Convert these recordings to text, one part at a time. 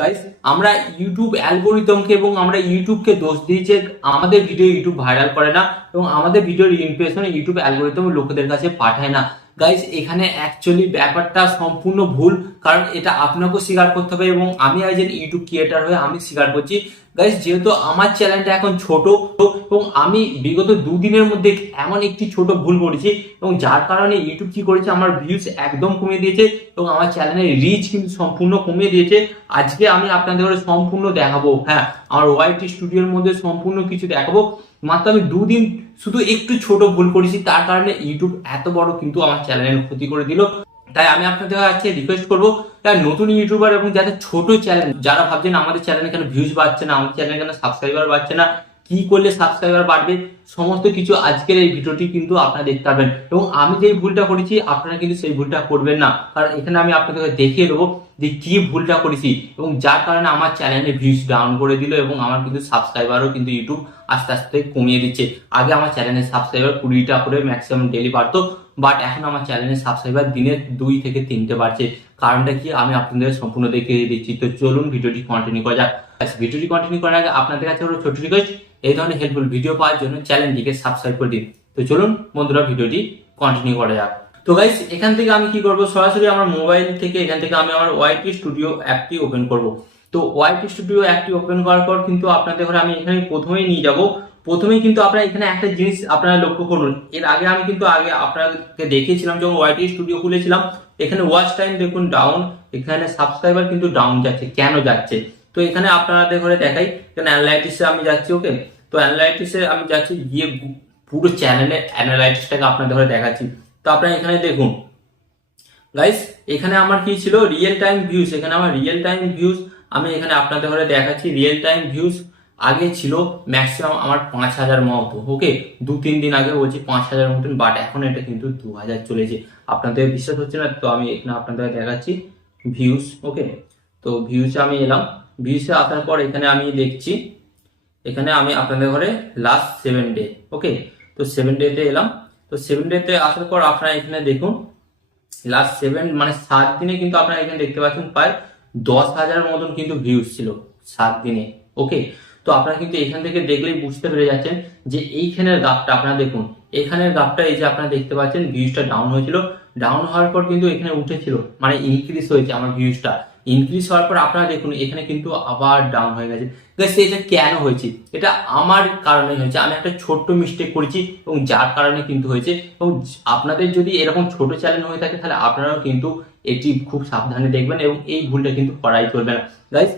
Guys, আমরা YouTube অ্যালগোরিদমকে এবং আমরা ইউটিউবকে দোষ দিই যে আমাদের ভিডিও ইউটিউব ভাইরাল করে না এবং আমাদের ভিডিওর ইমপ্রেশন ইউটিউব অ্যালগোরিদম লোকেদের কাছে পাঠায় না। গাইস, এখানে অ্যাকচুয়ালি ব্যাপারটা সম্পূর্ণ ভুল, কারণ এটা আপনাকেও স্বীকার করতে হবে এবং আমি আজ ইউটিউব ক্রিয়েটার হয়ে আমি স্বীকার করছি। গাইস, যেহেতু আমার চ্যানেলটা এখন ছোট এবং আমি বিগত দুদিনের মধ্যে এমন একটি ছোট ভুল করেছি এবং যার কারণে ইউটিউব কি করেছে, আমার ভিউজ একদম কমিয়ে দিয়েছে এবং আমার চ্যানেলের রিচ কিন্তু সম্পূর্ণ কমিয়ে দিয়েছে। আজকে আমি আপনাদের সম্পূর্ণ দেখাবো, হ্যাঁ, আমার ওয়াইটি স্টুডিওর মধ্যে সম্পূর্ণ কিছু দেখাবো। মাত্র আমি দুদিন শুধু একটু ছোট ভুল করেছি, তার কারণে ইউটিউব এত বড় কিন্তু আমার চ্যানেলের ক্ষতি করে দিল। তাই আমি আপনাদের কাছে রিকোয়েস্ট করবো, যারা নতুন ইউটিউবার এবং যাদের ছোট চ্যানেল, যারা ভাবছেন আমাদের চ্যানেলে কেন ভিউজ বাড়ছে না, আমাদের চ্যানেলে কেন সাবস্ক্রাইবার বাড়ছে না, কি করলে সাবস্ক্রাইবার বাড়বে, সমস্ত কিছু আজকের এই ভিডিওটি কিন্তু আপনারা দেখতে পাবেন। এবং আমি যে ভুলটা করেছি আপনারা কিন্তু সেই ভুলটা করবেন না, কারণ এখানে আমি আপনাদেরকে দেখিয়ে দেবো যে কি ভুলটা করেছি এবং যার কারণে আমার চ্যানেলে ভিউজ ডাউন করে দিল এবং আমার কিন্তু সাবস্ক্রাইবারও কিন্তু ইউটিউব আস্তে আস্তে কমিয়ে দিচ্ছে। আগে আমার চ্যানেলের সাবস্ক্রাইবার 20টা করে ম্যাক্সিমাম ডেলি বাড়তো, বাট এখন আমার চ্যানেলের সাবস্ক্রাইবার দিনে 2 থেকে 3টে বাড়ছে। কারণটা কি আমি আপনাদের সম্পূর্ণ দেখিয়ে দিচ্ছি। তো চলুন ভিডিওটি কন্টিনিউ করা যাক। ভিডিওটি কন্টিনিউ করার আগে আপনাদের কাছে একটা ছোট রিকোয়েস্ট, এই ধরনের হেল্পফুল ভিডিও পাওয়ার জন্য চ্যানেলটিকে সাবস্ক্রাইব করে দিন। তো চলুন বন্ধুরা, ভিডিওটি কন্টিনিউ করা যাক। তো গাইস, এখান থেকে আমি কি করব, সরাসরি আমার মোবাইল থেকে এখান থেকে আমি আমার ওয়াইটি স্টুডিও অ্যাপটি ওপেন করব। তো ওয়াইটি স্টুডিও অ্যাপটি ওপেন করার পর কিন্তু আপনাদের ঘরে আমি এখানে প্রথমেই নিয়ে যাব। প্রথমেই কিন্তু আপনারা এখানে একটা জিনিস আপনারা লক্ষ্য করুন, এর আগে আমি কিন্তু আগে আপনাদেরকে দেখিয়েছিলাম যখন ওয়াইটি স্টুডিও খুলেছিলাম, এখানে ওয়াচ টাইম দেখুন ডাউন, এখানে সাবস্ক্রাইবার কিন্তু ডাউন যাচ্ছে। কেন যাচ্ছে? তো এখানে আপনাদের ঘরে দেখাই, এখানে অ্যানালাইটিক্সে আমি যাচ্ছি। ওকে, তো অ্যানালাইটিক্সে আমি যাচ্ছি, গিয়ে পুরো চ্যানেলের অ্যানালাইটিক্সটাকে আপনাদের ঘরে দেখাচ্ছি। তো আপনারা এখানে দেখুন গাইস, এখানে আমার কি ছিল, রিয়েল টাইম ভিউজ। এখানে আমার রিয়েল টাইম ভিউজ আমি এখানে আপনাদের ঘরে দেখাচ্ছি। রিয়েল টাইম ভিউজ আগে ছিল ম্যাক্সিমাম আমার 5000 মতো। ওকে, 2-3 দিন আগে বলছি 5000 মতন, বাট এখন এটা কিন্তু 2000 চলেছে। আপনাদের বিশ্বাস হচ্ছে না, তো আমি এখানে আপনাদের দেখাচ্ছি ভিউজ। ওকে, তো ভিউজে আমি এলাম। ভিউজে আসার পর এখানে আমি দেখছি, এখানে আমি আপনাদের ঘরে লাস্ট 7 ডে। ওকে, তো 7 ডেতে এলাম। তো 7 ডেতে আসার পর আপনারা এখানে দেখুন, লাস্ট 7 মানে 7 দিনে কিন্তু আপনারা এখানে দেখতে পাচ্ছেন প্রায় 10,000 মতন কিন্তু ভিউজ ছিল 7 দিনে। ওকে, তো আপনারা কিন্তু এখান থেকে দেখলেই বুঝতে পেরে যাচ্ছেন যে এইখানের গ্রাফটা আপনারা দেখুন, এখানের গ্রাফটা এই যে আপনারা দেখতে পাচ্ছেন ভিউজটা ডাউন হয়েছিল, ডাউন হওয়ার পর কিন্তু এখানে উঠেছিল, মানে ইনক্রিজ হয়েছে আমার ভিউজটা। ইনক্রিজ হওয়ার পর আপনারা দেখুন এখানে কিন্তু আবার ডাউন হয়ে গেছে। এটা কেন হয়েছে? এটা আমার কারণে হয়েছে, আমি একটা ছোট্ট মিস্টেক করেছি এবং যার কারণে কিন্তু হয়েছে। এবং আপনাদের যদি এরকম ছোট চ্যানেল হয়ে থাকে তাহলে আপনারাও কিন্তু এটি খুব সাবধানে দেখবেন এবং এই ভুলটা কিন্তু করাই চলবে না। গাইস,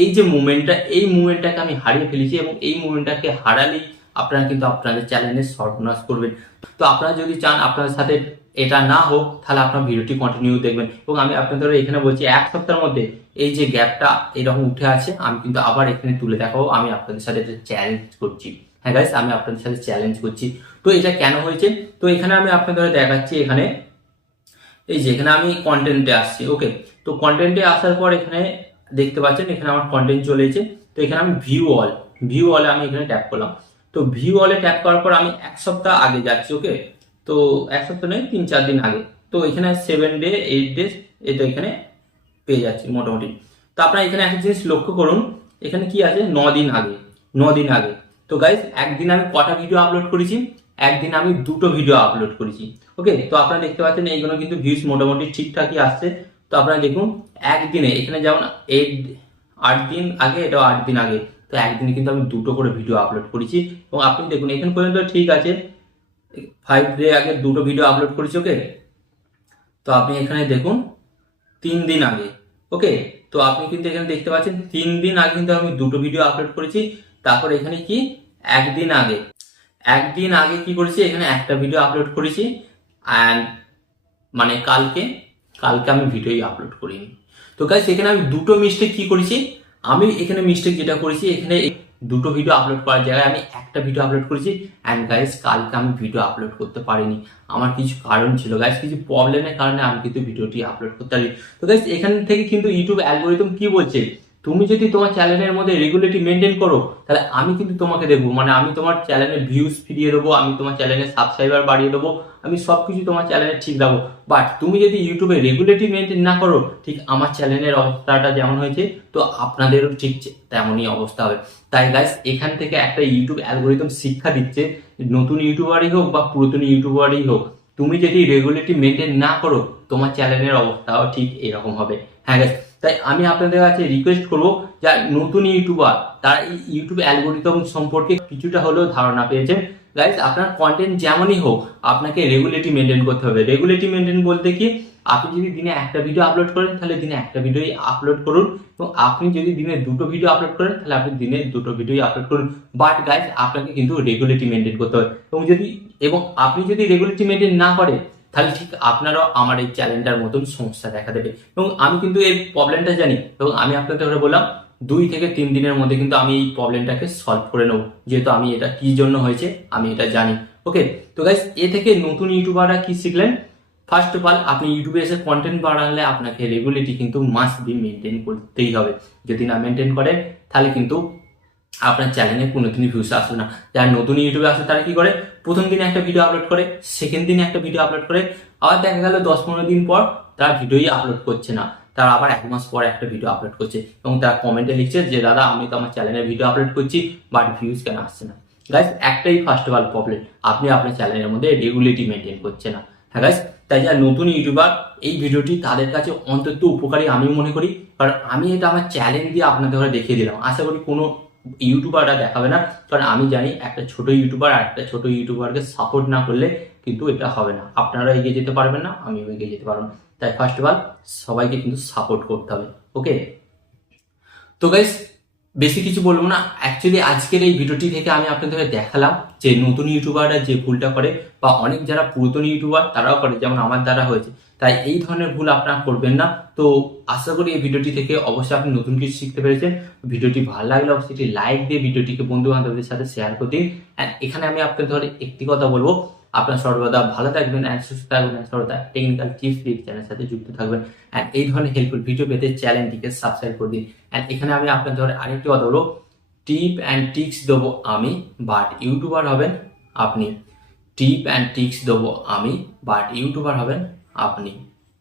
এই যে মুভমেন্টটা, এই মুভমেন্টটাকে আমি হারিয়ে ফেলেছি এবং এই মুভমেন্টটাকে হারালেই আপনারা কিন্তু আপনাদের চ্যানেলের সর্বনাশ করবেন। তো আপনারা যদি চান আপনাদের সাথে এটা না হোক, তাহলে আপনার ভিডিওটি কন্টিনিউ দেখবেন। এবং আমি আপনাদের এখানে বলছি 1 সপ্তাহের মধ্যে এই যে গ্যাপটা এরকম উঠে আছে, আমি কিন্তু আবার এখানে তুলে দেখাবো। আমি আপনাদের সাথে চ্যালেঞ্জ করছি। হ্যাঁ গাইস, আমি আপনাদের সাথে চ্যালেঞ্জ করছি। তো এটা কেন হয়েছে? তো এখানে আমি আপনাদের দেখাচ্ছি, এখানে এই যে এখানে আমি কন্টেন্টে আসছি। ওকে, তো কন্টেন্টে আসার পর এখানে দেখতে পাচ্ছেন এখানে আমার কন্টেন্ট চলে এসেছে। তো এখানে আমি ভিউ অলে আমি এখানে ট্যাপ করলাম। তো ভিউ অলে ট্যাপ করার পর আমি 1 সপ্তাহ আগে যাচ্ছি। ওকে, তো 1 সপ্তাহ নয়, 3-4 দিন আগে। তো এখানে 7 ডে 8 ডেজ এটা এখানে পেয়ে যাচ্ছি মোটামুটি। তো আপনারা এখানে একটা জিনিস লক্ষ্য করুন, এখানে কি আছে, 9 দিন আগে, 9 দিন আগে। তো গাইস, একদিন আমি কটা ভিডিও আপলোড করেছি? একদিন আমি 2টো ভিডিও আপলোড করেছি। ওকে, তো আপনারা দেখতে পাচ্ছেন এইগুলো কিন্তু ভিউজ মোটামুটি ঠিকঠাকই আসছে। তো আপনারা দেখুন একদিনে এখানে যেমন 8 দিন আগে, এটাও 8 দিন আগে। তো একদিনে কিন্তু আমি 2টো করে ভিডিও আপলোড করেছি এবং আপনি দেখুন এখানে পর্যন্ত ঠিক আছে। 5 ডে আগে 2টো ভিডিও আপলোড করেছি। ওকে, তো আপনি এখানে দেখুন 3 দিন আগে। ওকে, তো আপনি কিন্তু এখানে দেখতে পাচ্ছেন 3 দিন আগে কিন্তু আমি 2টো ভিডিও আপলোড করেছি। তারপর এখানে কি, একদিন আগে কি করেছি, এখানে একটা ভিডিও আপলোড করেছি। অ্যান্ড মানে কালকে আমি ভিডিওই আপলোড করিনি। তো গাইস, এখানে আমি 2টো মিস্টেক কি করেছি, আমি এখানে মিস্টেক যেটা করেছি, এখানে 2টো ভিডিও আপলোড করার জায়গায় আমি একটা ভিডিও আপলোড করেছি। অ্যান্ড গাইস, কালকে আমি ভিডিও আপলোড করতে পারিনি, আমার কিছু কারণ ছিল গাইস, কিছু প্রবলেমের কারণে আমি কিন্তু ভিডিওটি আপলোড করতে পারি। তো গাইস, এখান থেকে কিন্তু ইউটিউব অ্যালগোরিদম কি বলছে, তুমি যদি তোমার চ্যানেলের মধ্যে রেগুলারিটি মেনটেন করো, তাহলে আমি কিন্তু তোমাকে দেখবো, মানে আমি তোমার চ্যানেলের ভিউজ ফিরিয়ে দেবো, আমি তোমার চ্যানেলের সাবস্ক্রাইবার বাড়িয়ে দেবো, আমি সবকিছু তোমার চ্যানেলে ঠিক রাখবো। বাট তুমি যদি ইউটিউবে রেগুলারিটি মেনটেন না করো, ঠিক আমার চ্যানেলের অবস্থাটা যেমন হয়েছে, তো আপনাদেরও ঠিক তেমনই অবস্থা হবে। তাই গাইস, এখান থেকে একটা ইউটিউব অ্যালগোরিদম শিক্ষা দিচ্ছে, নতুন ইউটিউবারই হোক বা পুরাতন ইউটিউবারই হোক, তুমি যদি রেগুলারিটি মেনটেন না করো, তোমার চ্যানেলের অবস্থাও ঠিক এরকম হবে। হ্যাঁ গাইস, তাই আমি আপনাদের কাছে রিকোয়েস্ট করবো, যারা নতুন ইউটিউবার তারা এই ইউটিউব অ্যালগোরিদম সম্পর্কে কিছুটা হলেও ধারণা পেয়েছেন। গাইস, আপনার কন্টেন্ট যেমনই হোক, আপনাকে রেগুলারিটি মেনটেন করতে হবে। রেগুলারিটি মেনটেন বলতে কি, আপনি যদি দিনে একটা ভিডিও আপলোড করেন, তাহলে দিনে একটা ভিডিওই আপলোড করুন, এবং আপনি যদি দিনে দুটো ভিডিও আপলোড করেন, তাহলে আপনি দিনে দুটো ভিডিওই আপলোড করুন। বাট গাইস, আপনাকে কিন্তু রেগুলারিটি মেনটেন করতে হবে, এবং আপনি যদি রেগুলারিটি মেনটেন না করেন, তাহলে ঠিক আপনারও আমার এই চ্যালেঞ্জটার মতন সমস্যা দেখা দেবে। এবং আমি কিন্তু এই প্রবলেমটা জানি, এবং আমি আপনাদের বললাম 2 থেকে 3 দিনের মধ্যে কিন্তু আমি এই প্রবলেমটাকে সলভ করে নেবো, যেহেতু আমি এটা কি জন্য হয়েছে আমি এটা জানি। ওকে, তো গাইস, এ থেকে নতুন ইউটিউবাররা কি শিখলেন? ফার্স্ট অফ অল, আপনি ইউটিউবে এসে কন্টেন্ট বাড়ালে আপনাকে রেগুলারিটি কিন্তু মাস্ট বি মেনটেন করতেই হবে। যদি না মেনটেন করেন, তাহলে কিন্তু আপনার চ্যানেলে কোনোদিনই ভিউজ আসবে না। যারা নতুন ইউটিউবে আসে তারা কি করে, প্রথম দিনে একটা ভিডিও আপলোড করে, সেকেন্ড দিনে একটা ভিডিও আপলোড করে, আবার দেখা গেল 10-15 দিন পর তারা ভিডিওই আপলোড করছে না, তারা আবার 1 মাস পর একটা ভিডিও আপলোড করছে, এবং তারা কমেন্টে লিখছে যে দাদা আমি তো আমার চ্যানেলে ভিডিও আপলোড করছি, বাট ভিউজ কেন আসছে না। গাইস, একটাই ফার্স্ট অফ অল প্রবলেম, আপনি আপনার চ্যানেলের মধ্যে রেগুলারিটি মেনটেন করছে না। হ্যাঁ গাইস, তাই যারা নতুন ইউটিউবার, এই ভিডিওটি তাদের কাছে অন্তত উপকারী আমি মনে করি, কারণ আমি এটা আমার চ্যালেঞ্জ দিয়ে আপনাদের ঘরে দেখিয়ে দিলাম। আশা করি কোনো ইউটিউবাররা দেখাবে না, কারণ আমি জানি একটা ছোট ইউটিউবার আর একটা ছোট ইউটিউবারকে সাপোর্ট না করলে কিন্তু এটা হবে না। আপনারা এগিয়ে যেতে পারবেন না, আমিও এগিয়ে যেতে পারবো না। তাই ফার্স্ট অফ অল সবাইকে কিন্তু সাপোর্ট করতে হবে। ওকে, তো গাইস, বেশি কিছু বলবো না। অ্যাকচুয়ালি আজকের এই ভিডিওটি থেকে আমি আপনাদের দেখালাম যে নতুন ইউটিউবাররা যে ভুলটা করে, বা অনেক যারা পুরাতন ইউটিউবার তারাও করে, যেমন আমার দ্বারা হয়েছে। তাই এই ধরনের ভুল আপনারা করবেন না। তো আশা করি এই ভিডিওটি থেকে অবশ্যই আপনি নতুন কিছু শিখতে পেরেছেন। ভিডিওটি ভালো লাগলে অবশ্যই একটি লাইক দিয়ে ভিডিওটিকে বন্ধু বান্ধবদের সাথে শেয়ার করে দিন। অ্যান্ড এখানে আমি আপনাদের একটি কথা বলবো, আপনার সর্বদা ভালো থাকবেন অ্যান্ড সুস্থ থাকবেন, সর্বদা টেকনিক্যাল টিপস দিয়ে চ্যানেলের সাথে যুক্ত থাকবেন। অ্যান্ড এই ধরনের হেল্পফুল ভিডিও পেতে চ্যানেলটিকে সাবস্ক্রাইব করে দিন। অ্যান্ড এখানে আমি আপনাদের আরেকটি কথা বলবো, টিপ অ্যান্ড টিক্স দেবো আমি, বাট ইউটিউবার হবেন আপনি। টিপ অ্যান্ড টিক্স দেবো আমি, বাট ইউটিউবার হবেন আপনি।